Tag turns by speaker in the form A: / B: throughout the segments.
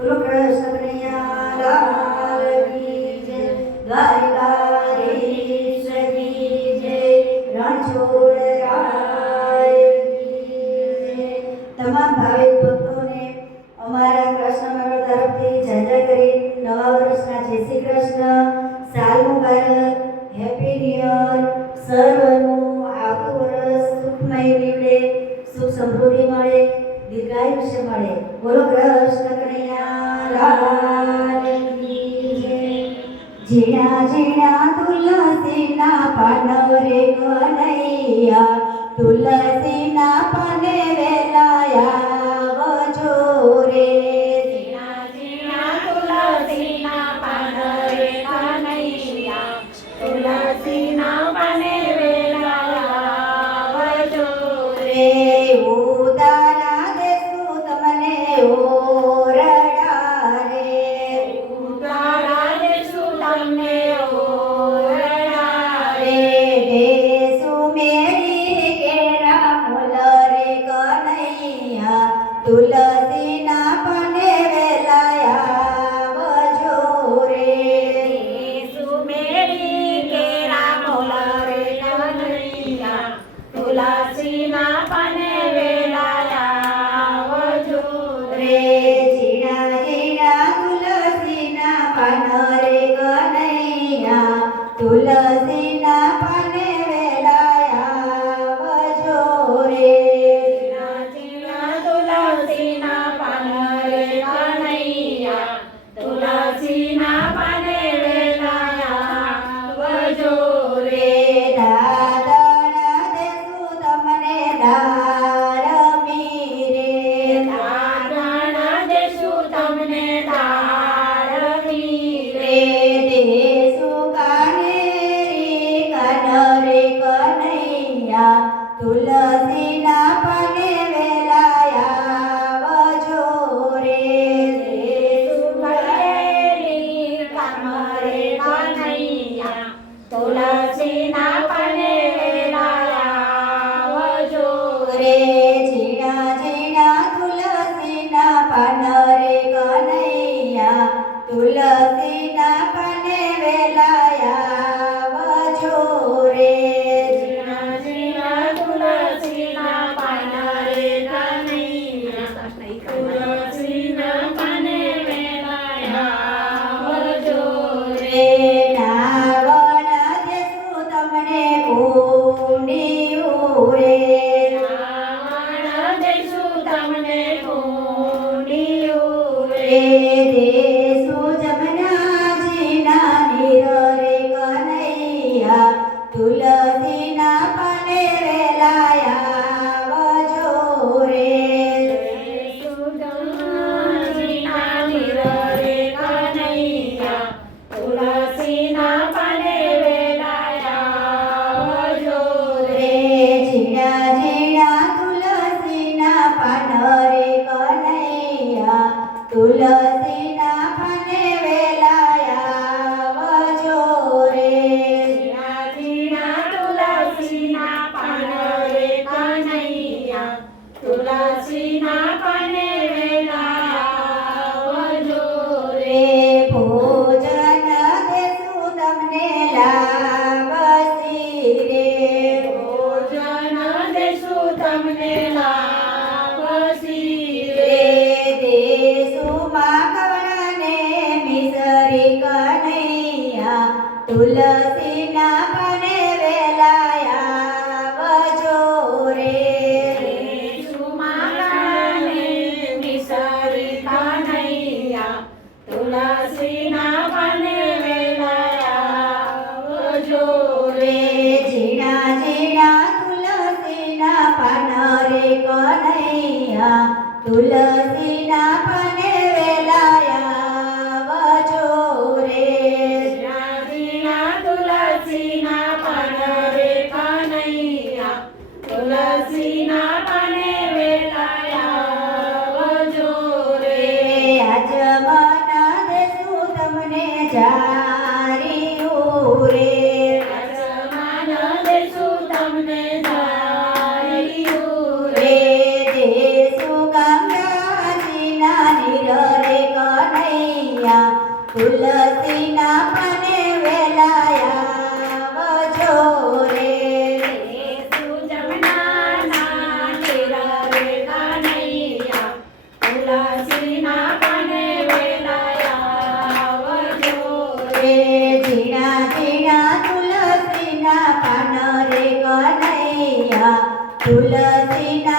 A: બોલો કૃષ્ણ કનૈયા લાલ કી જય દ્વારિકાધીશ કી જય તમામ ભાવિક ભક્તોને અમારા કૃષ્ણ તરફથી જય કરી નવા વર્ષના જય શ્રી કૃષ્ણ. સાલ મુબારક હેપી સર્વનું આવતું વર્ષ સુખમય નીવડે સુખ સમૃદ્ધિ મળે, દીર્ઘાયુષ્ય મળે. બોલો ગ્રહ झिणा झिणा दुलीना पनरे वैया दुलीना पने जोरे તુલસી ના પાન good luck. तुलसी
B: Tchau. തുളസിനാ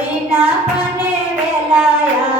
B: પડીના પને વેલાયા.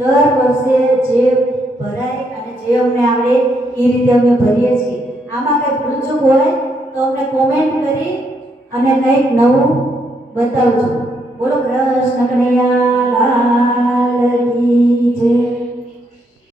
A: દર વર્ષે જે ભરાય અને જે અમને આવડે એ રીતે અમે ભરીએ છીએ. આમાં કંઈ ભૂલચૂક હોય તો અમને કોમેન્ટ કરી અને કંઈક નવું બતાવજો. બોલો કૃષ્ણ કનૈયા, લાલ કી જય.